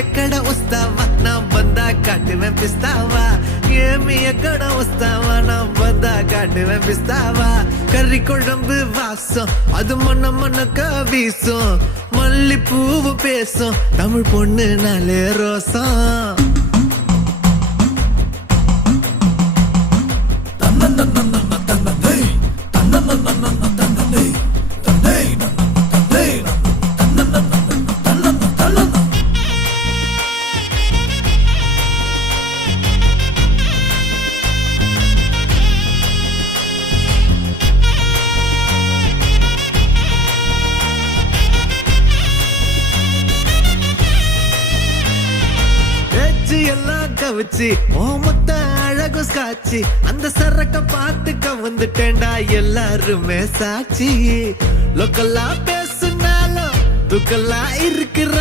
ఎక్కడ వస్తావా నా బందా కాటువేం పిస్తావా ఏమి ఎక్కడ వస్తావా నా బందా కాటువేం పిస్తావా కర్రీ குழம்பு வாசம் அது மொன்ன மொன்னக்க வீசும் மல்லி பூவு பேசும் தமிழ் பொண்ணு நாளே ரோசம் எல்லாம் கவிச்சு ஓமத்த அழகு காட்சி அந்த சரக்க பாத்துக்க வந்துட்டேன்டா எல்லாருமே சாட்சி லோக்கல்லா பேசுனாலும் துக்கல்லா இருக்கிற